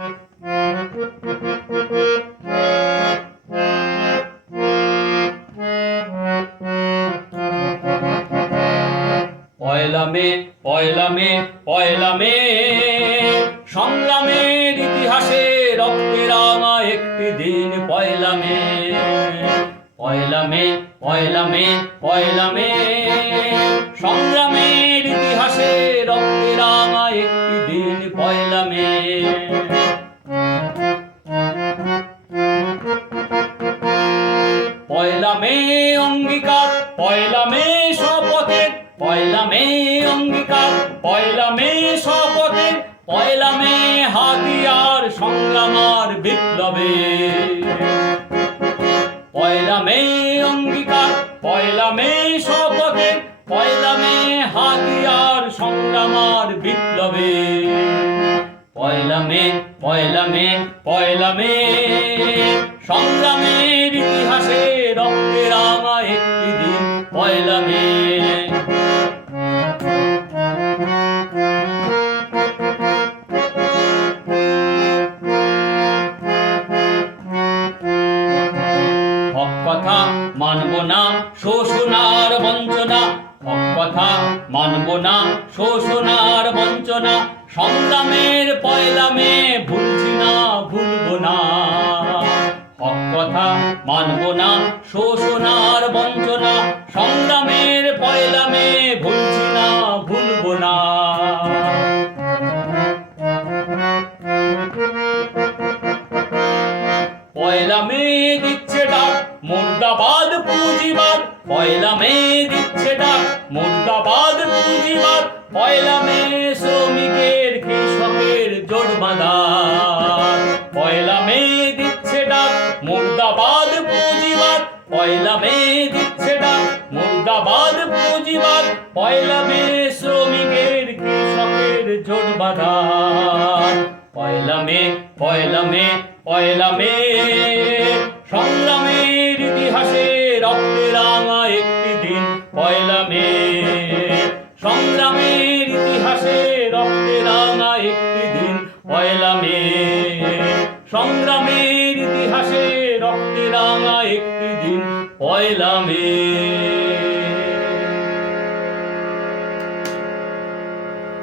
পয়লা মে, পয়লা মে, পয়লা মে, সংগ্রামের ইতিহাসে রক্তে রাঙা একটি দিন। পয়লা মে, পয়লা মে, পয়লা মে, পয়লা মে, সংগ্রামের ইতিহাসে রক্তে রাঙা একটি দিন। পয়লা মে, পয়লা মে অঙ্গীকার, পয়লা মে শপথের, পয়লা মে অঙ্গীকার, পয়লা মে শপথের, পয়লা মে হাতিয়ার সংগ্রাম আর বিপ্লবে। পয়লা মে অঙ্গীকার, পয়লা মে শপথের, পয়লা মে হাতিয়ার সংগ্রাম আর বিপ্লবে। পয়লা মে, পয়লা মে, পয়লা মে, সংগ্রামের ইতিহাসে রক্তে রাঙা একটি দিন। পয়লা মে, হক কথা মানব না শোষণার বঞ্চনা, হক কথা মানব না শোষণার বঞ্চনা, সংগ্রামের পয়লা মে ভুলছি না, ভুলবো না। হক কথা মানব না শোষণার বঞ্চনা, সংগ্রামের পয়লা মে ভুলছি না, ভুলবো না। পয়লা মে দিচ্ছে ডাক মুর্দাবাদ পুঁজিবাদ, পয়লা মে দিচ্ছে ডাক মুর্দাবাদ পুঁজিবাদ, পয়লা মে শ্রমিকের কৃষকের জোট বাঁধা। পয়লা মে দিচ্ছে ডাক মুর্দাবাদ পুঁজিবাদ, পয়লা মে দিচ্ছে ডাক মুর্দাবাদ পুঁজিবাদ, পয়লা মে শ্রমিকের কৃষকের জোট বাঁধা। পয়লা মে, পয়লা মে, পয়লা মে, সংগ্রামের ইতিহাসে রক্তে রাঙা একটি দিন। পয়লা মে, সংগ্রামের ইতিহাসে রক্তে রাঙা একটি দিন। পয়লা মে, সংগ্রামের ইতিহাসে রক্তে রাঙা একটি দিন। পয়লা মে।